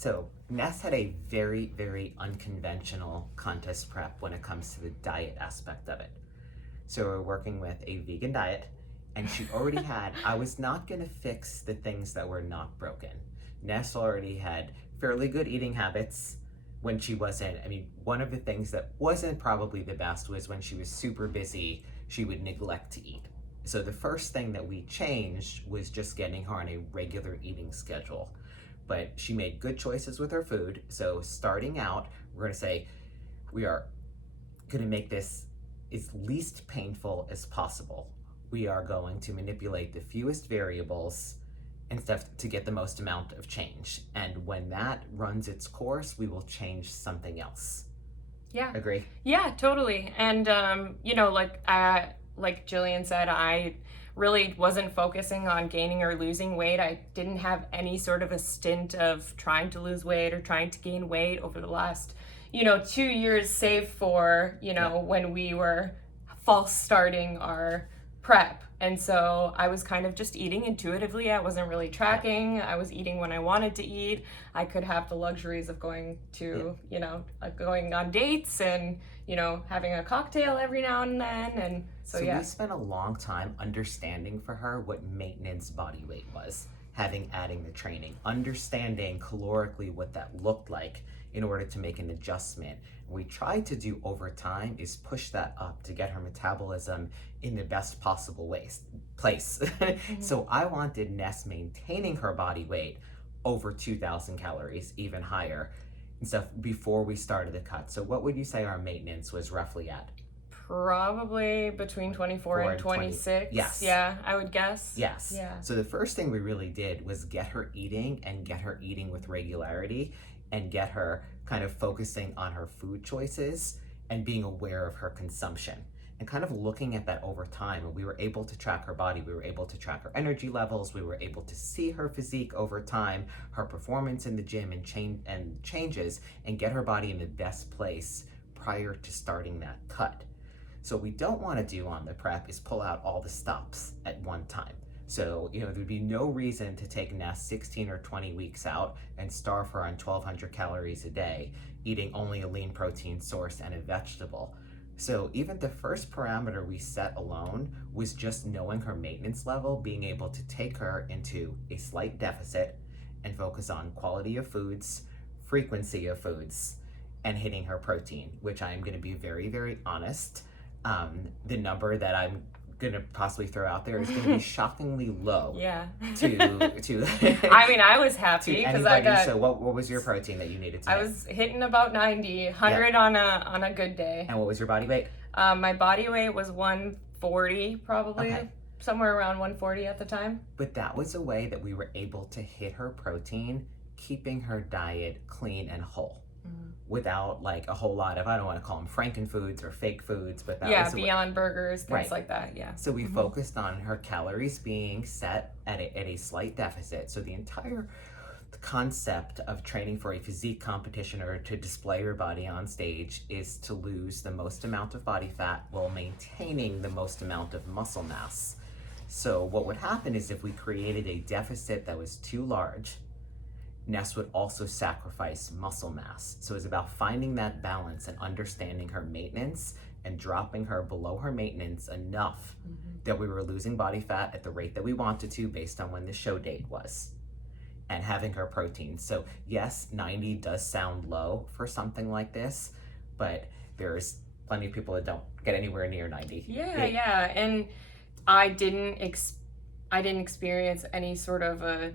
So Ness had a very, very unconventional contest prep when it comes to the diet aspect of it. So we're working with a vegan diet, and she already had, I was not gonna fix the things that were not broken. Ness already had fairly good eating habits when she wasn't, I mean, one of the things that wasn't probably the best was when she was super busy, she would neglect to eat. So the first thing that we changed was just getting her on a regular eating schedule. But she made good choices with her food. So starting out, we're gonna say, we are gonna make this as least painful as possible. We are going to manipulate the fewest variables and stuff to get the most amount of change. And when that runs its course, we will change something else. Yeah. Agree? Yeah, totally. And like Gillian said, I really wasn't focusing on gaining or losing weight. I didn't have any sort of a stint of trying to lose weight or trying to gain weight over the last 2 years, save for when we were false starting our prep. And so I was kind of just eating intuitively. I wasn't really tracking. I was eating when I wanted to eat. I could have the luxuries of going to, going on dates and, having a cocktail every now and then. And so we spent a long time understanding for her what maintenance body weight was, adding the training, understanding calorically what that looked like in order to make an adjustment. We tried to do over time is push that up to get her metabolism in the best possible place. Mm-hmm. So I wanted Ness maintaining her body weight over 2,000 calories, even higher, and stuff before we started the cut. So what would you say our maintenance was roughly at? Probably between 24 and 26. Yes. Yeah, I would guess. Yes. Yeah. So the first thing we really did was get her eating and get her eating with regularity and get her kind of focusing on her food choices and being aware of her consumption and kind of looking at that over time. And we were able to track her body. We were able to track her energy levels. We were able to see her physique over time, her performance in the gym and changes, and get her body in the best place prior to starting that cut. So what we don't want to do on the prep is pull out all the stops at one time. So, there'd be no reason to take Ness 16 or 20 weeks out and starve her on 1,200 calories a day, eating only a lean protein source and a vegetable. So even the first parameter we set alone was just knowing her maintenance level, being able to take her into a slight deficit and focus on quality of foods, frequency of foods, and hitting her protein, which I'm going to be very, very honest. The number that I'm gonna possibly throw out there is gonna be shockingly low. Yeah. to I mean, I was happy because I got. So what was your protein that you needed to I hit? was hitting about 90, 100 on a good day. And what was your body weight? My body weight was 140 probably. Okay. Somewhere around 140 at the time. But that was a way that we were able to hit her protein, keeping her diet clean and whole. Mm-hmm. Without like a whole lot of, I don't want to call them frankenfoods or fake foods, but that was Beyond Burgers, things like that. Yeah. So we focused on her calories being set at a slight deficit. So the entire concept of training for a physique competition or to display your body on stage is to lose the most amount of body fat while maintaining the most amount of muscle mass. So what would happen is if we created a deficit that was too large, Ness would also sacrifice muscle mass. So it's about finding that balance and understanding her maintenance and dropping her below her maintenance enough that we were losing body fat at the rate that we wanted to based on when the show date was, and having her protein. So yes, 90 does sound low for something like this, but there's plenty of people that don't get anywhere near 90. Yeah. And I didn't experience any sort of a,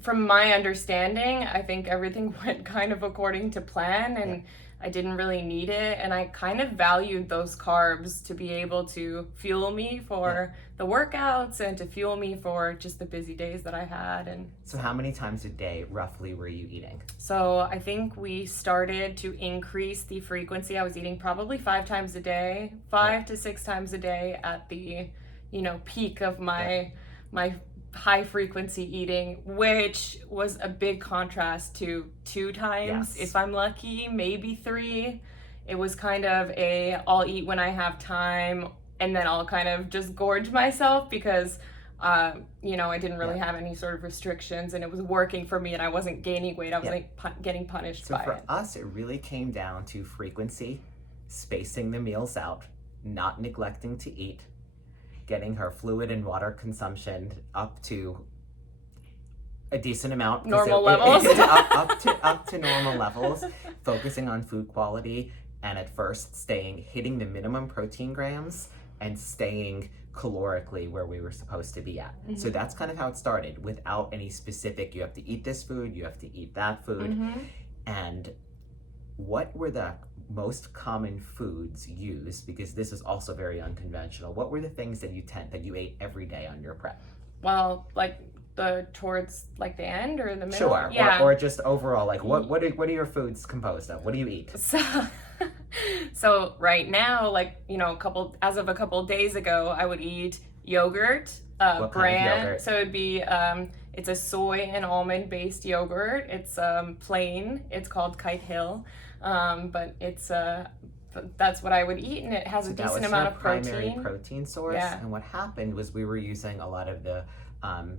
from my understanding, I think everything went kind of according to plan, and I didn't really need it. And I kind of valued those carbs to be able to fuel me for the workouts and to fuel me for just the busy days that I had. And so how many times a day roughly were you eating? So I think we started to increase the frequency. I was eating probably 5 times a day, 5 to 6 times a day at the, peak of my high frequency eating, which was a big contrast to 2 times, if I'm lucky, maybe 3. It was kind of I'll eat when I have time, and then I'll kind of just gorge myself because You know, I didn't really have any sort of restrictions, and it was working for me, and I wasn't gaining weight. I was like getting punished So by for it. us, it really came down to frequency, spacing the meals out, not neglecting to eat, getting her fluid and water consumption up to a decent amount, Normal levels. up to normal levels, focusing on food quality, and at first hitting the minimum protein grams and staying calorically where we were supposed to be at. So that's kind of how it started, without any specific, you have to eat this food, you have to eat that food. And what were the most common foods used? Because this is also very unconventional. What were the things that you ate every day on your prep? Well, like towards like the end or the middle? Sure. Yeah. Or just overall, like what are your foods composed of? What do you eat? So right now, like, you know, as of a couple days ago, I would eat yogurt, What kind of yogurt? So it'd be it's a soy and almond based yogurt. It's plain. It's called Kite Hill, but it's that's what I would eat, and it has a decent amount of protein. Primary protein source. Yeah. And what happened was we were using a lot of the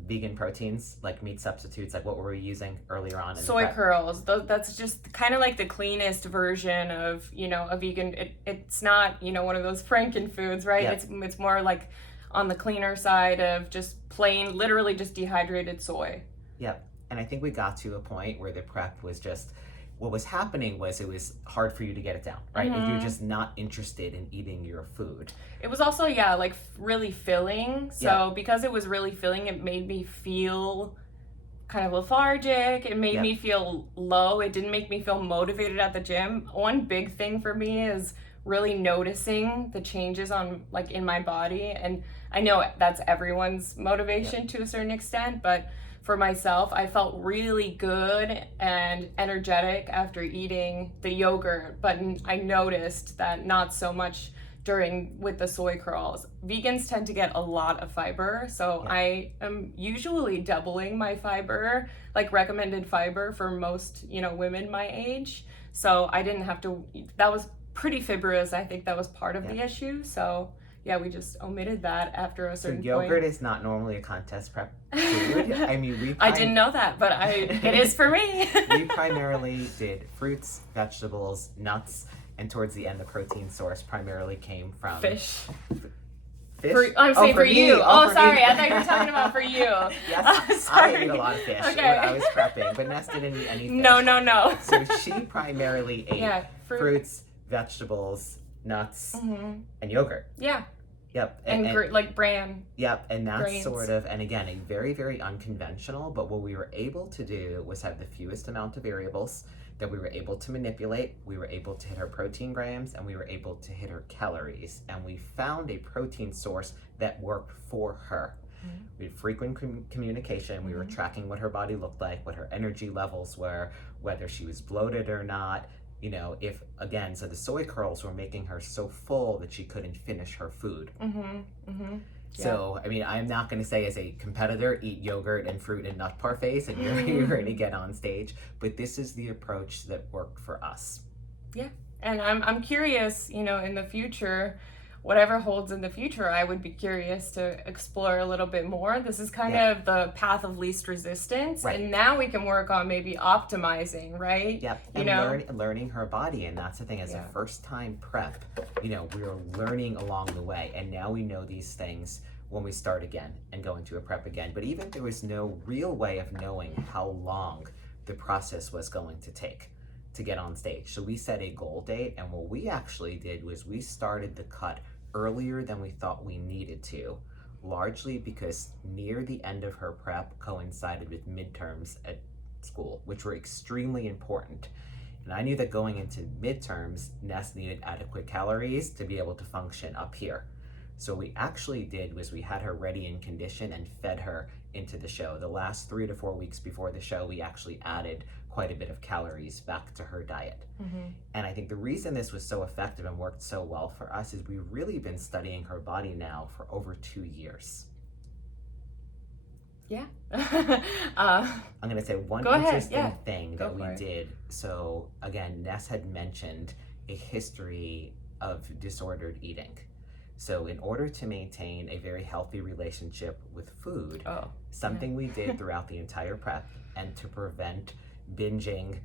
vegan proteins, like meat substitutes. Like what were we using earlier on? In Soy the prep? curls. That's just kind of like the cleanest version of, you know, a vegan. It's not, you know, one of those Franken foods, right? Yep. It's more like on the cleaner side of just plain, literally just dehydrated soy. Yep. And I think we got to a point where the prep was just, what was happening was it was hard for you to get it down, right? If you're just not interested in eating your food. It was also, like really filling. So because it was really filling, it made me feel kind of lethargic. It made me feel low. It didn't make me feel motivated at the gym. One big thing for me is really noticing the changes in my body. And I know that's everyone's motivation to a certain extent, but for myself, I felt really good and energetic after eating the yogurt, but I noticed that not so much with the soy curls. Vegans tend to get a lot of fiber, so I am usually doubling my fiber, like recommended fiber for most, you know, women my age. So I didn't have to, that was pretty fibrous. I think that was part of the issue. So yeah, we just omitted that after a certain point. So yogurt is not normally a contest prep food. I mean, I didn't know that, but it is for me. We primarily did fruits, vegetables, nuts, and towards the end, the protein source primarily came from fish. Fish? I'm saying for you. Oh, sorry. Me. I thought you were talking about for you. Yes, I ate a lot of fish when I was prepping, but Ness didn't eat any fish. No. So she primarily ate fruits, vegetables, nuts, and yogurt. Yeah. Yep. And like bran. Yep. And that's grains. Sort of, and again, a very, very unconventional, but what we were able to do was have the fewest amount of variables that we were able to manipulate. We were able to hit her protein grams, and we were able to hit her calories. And we found a protein source that worked for her. We had frequent communication. We were tracking what her body looked like, what her energy levels were, whether she was bloated or not. You know, so the soy curls were making her so full that she couldn't finish her food. So, I mean, I'm not going to say as a competitor, eat yogurt and fruit and nut parfaits and you're ready to get on stage. But this is the approach that worked for us. Yeah. And I'm curious, you know, in the future, whatever holds in the future, I would be curious to explore a little bit more. This is kind of the path of least resistance. Right. And now we can work on maybe optimizing, right? Yep. You And know? learning her body. And that's the thing, as a first time prep, you know, we're learning along the way. And now we know these things when we start again and go into a prep again. But even there was no real way of knowing how long the process was going to take to get on stage. So we set a goal date, and what we actually did was we started the cut earlier than we thought we needed to, largely because near the end of her prep coincided with midterms at school, which were extremely important. And I knew that going into midterms, Ness needed adequate calories to be able to function up here. So what we actually did was we had her ready in condition and fed her into the show. The last 3 to 4 weeks before the show, we actually added quite a bit of calories back to her diet. And I think the reason this was so effective and worked so well for us is we've really been studying her body now for over 2 years. Yeah. I'm going to say one interesting thing that we did. So again, Ness had mentioned a history of disordered eating. So in order to maintain a very healthy relationship with food, Oh, something we did throughout the entire prep and to prevent binging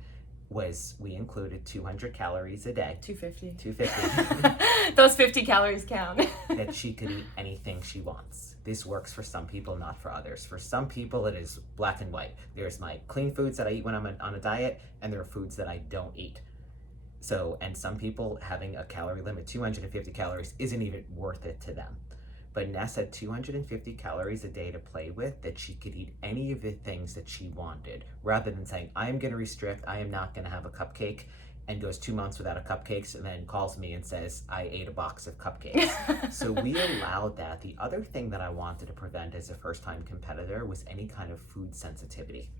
was we included 200 calories a day. 250. 250. Those 50 calories count. That she could eat anything she wants. This works for some people, not for others. For some people, it is black and white. There's my clean foods that I eat when I'm on a diet, and there are foods that I don't eat. So, and some people having a calorie limit, 250 calories, isn't even worth it to them. But Ness had 250 calories a day to play with, that she could eat any of the things that she wanted, rather than saying, I am going to restrict, I am not going to have a cupcake, and goes 2 months without a cupcake, and then calls me and says, I ate a box of cupcakes. So we allowed that. The other thing that I wanted to prevent as a first-time competitor was any kind of food sensitivity.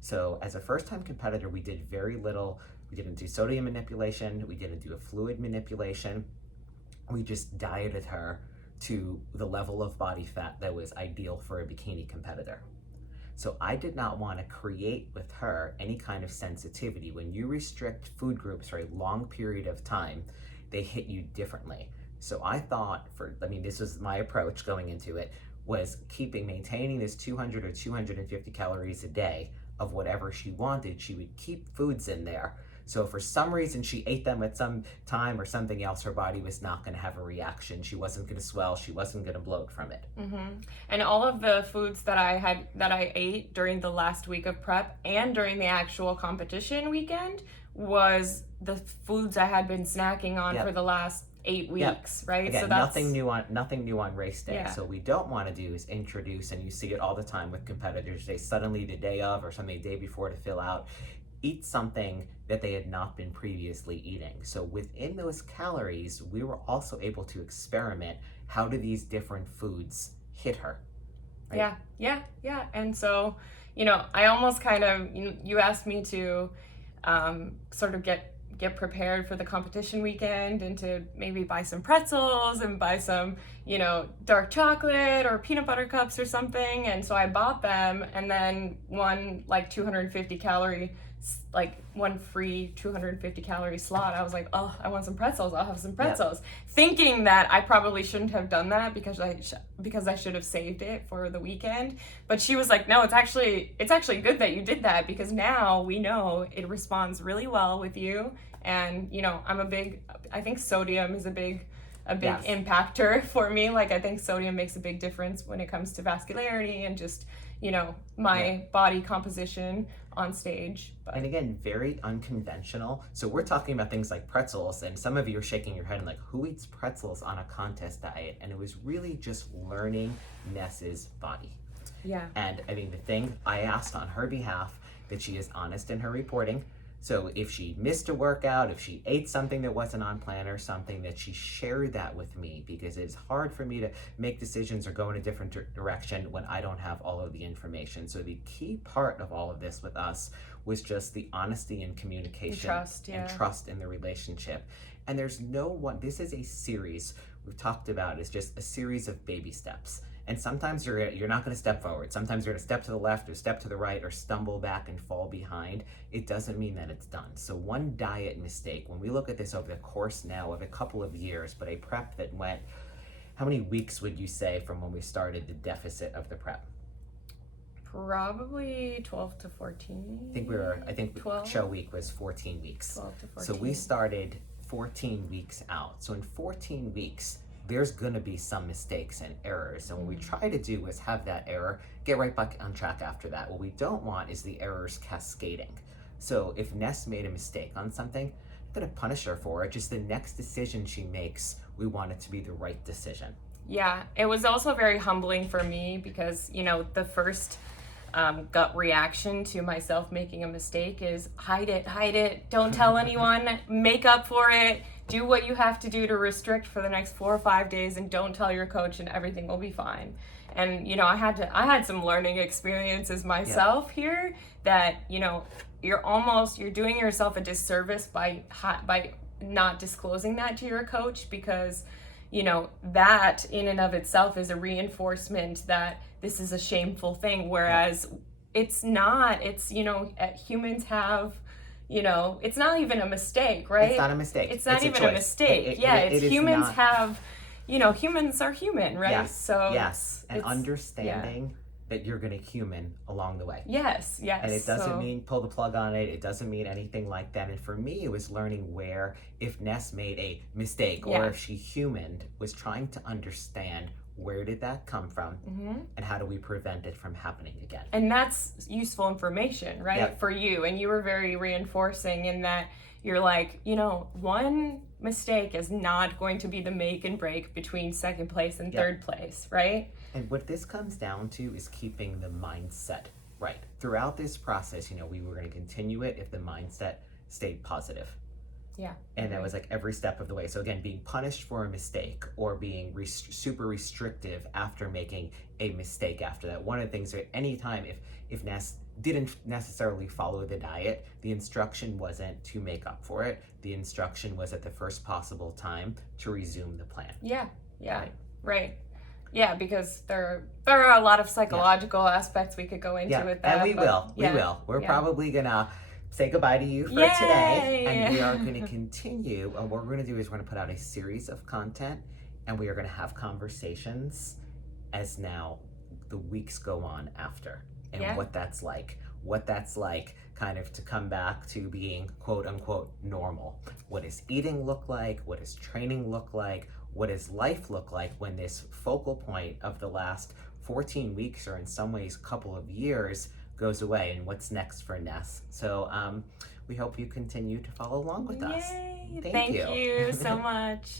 So as a first-time competitor, we did very little. We didn't do sodium manipulation. We didn't do a fluid manipulation. We just dieted her to the level of body fat that was ideal for a bikini competitor. So I did not want to create with her any kind of sensitivity. When you restrict food groups for a long period of time, they hit you differently. So I thought, this was my approach going into it, was maintaining this 200 or 250 calories a day of whatever she wanted. She would keep foods in there. So if for some reason she ate them at some time or something else, her body was not going to have a reaction. She wasn't going to swell. She wasn't going to bloat from it. Mm-hmm. And all of the foods that I ate during the last week of prep and during the actual competition weekend was the foods I had been snacking on for the last 8 weeks, right? Again, so that's nothing new on race day. So what we don't want to do is introduce, and you see it all the time with competitors, they suddenly the day of or something the day before to fill out, eat something that they had not been previously eating. So within those calories, we were also able to experiment, how do these different foods hit her? Right? Yeah. And so, I almost kind of, you asked me to sort of get prepared for the competition weekend and to maybe buy some pretzels and buy some, dark chocolate or peanut butter cups or something. And so I bought them, and then one 250 calorie, one free 250 calorie slot. I was like, oh, I want some pretzels. I'll have some pretzels. Thinking that I probably shouldn't have done that because I should have saved it for the weekend. But she was like, no, it's actually good that you did that, because now we know it responds really well with you. And, I think sodium is a big impactor for me. I think sodium makes a big difference when it comes to vascularity and just, my body composition on stage. And again, very unconventional. So we're talking about things like pretzels, and some of you are shaking your head and who eats pretzels on a contest diet? And it was really just learning Ness's body. Yeah. And the thing I asked on her behalf, that she is honest in her reporting. So if she missed a workout, if she ate something that wasn't on plan or something, that she shared that with me, because it's hard for me to make decisions or go in a different direction when I don't have all of the information. So the key part of all of this with us was just the honesty and communication and trust in the relationship. And there's this is a series we've talked about, is just a series of baby steps. And sometimes you're not going to step forward. Sometimes you're going to step to the left or step to the right or stumble back and fall behind. It doesn't mean that it's done. So one diet mistake, when we look at this over the course now of a couple of years, but a prep that went, how many weeks would you say from when we started the deficit of the prep? Probably 12 to 14. I think 12? Show week was 14 weeks. 12 to 14. So we started 14 weeks out. So in 14 weeks, there's gonna be some mistakes and errors. And what we try to do is have that error, get right back on track after that. What we don't want is the errors cascading. So if Ness made a mistake on something, I'm gonna punish her for it. Just the next decision she makes, we want it to be the right decision. Yeah, it was also very humbling for me because, the first gut reaction to myself making a mistake is hide it, don't tell anyone, make up for it. Do what you have to do to restrict for the next 4 or 5 days, and don't tell your coach, and everything will be fine. And I had some learning experiences myself here that you're doing yourself a disservice by not disclosing that to your coach, because that in and of itself is a reinforcement that this is a shameful thing, whereas it's not. It's humans have. It's not even a mistake, right? It's not a mistake. It's not even a mistake. It's humans have, humans are human, right? Yes. So yes. And it's- understanding that you're going to human along the way. Yes, yes. And it doesn't so, mean pull the plug on it. It doesn't mean anything like that. And for me, it was learning where, if Ness made a mistake or Yeah. if she humaned, was trying to understand where did that come from and how do we prevent it from happening again. And that's useful information, right? Yep. For you. And you were very reinforcing in that you're like, one mistake is not going to be the make and break between second place and Yep. third place, right? And what this comes down to is keeping the mindset right. Throughout this process, we were going to continue it if the mindset stayed positive. Yeah. And that was like every step of the way. So again, being punished for a mistake or being super restrictive after making a mistake after that. One of the things that anytime if Ness didn't necessarily follow the diet, the instruction wasn't to make up for it. The instruction was at the first possible time to resume the plan. Yeah. Right. Yeah, because there are a lot of psychological aspects we could go into with that. And we will. We're probably gonna say goodbye to you for today, and we are going to continue. And what we're going to do is we're going to put out a series of content, and we are going to have conversations as now the weeks go on after, and what that's like kind of to come back to being quote unquote normal. What does eating look like? What does training look like? What does life look like when this focal point of the last 14 weeks, or in some ways a couple of years, goes away, and what's next for Ness? So we hope you continue to follow along with us. Yay! Thank you so much.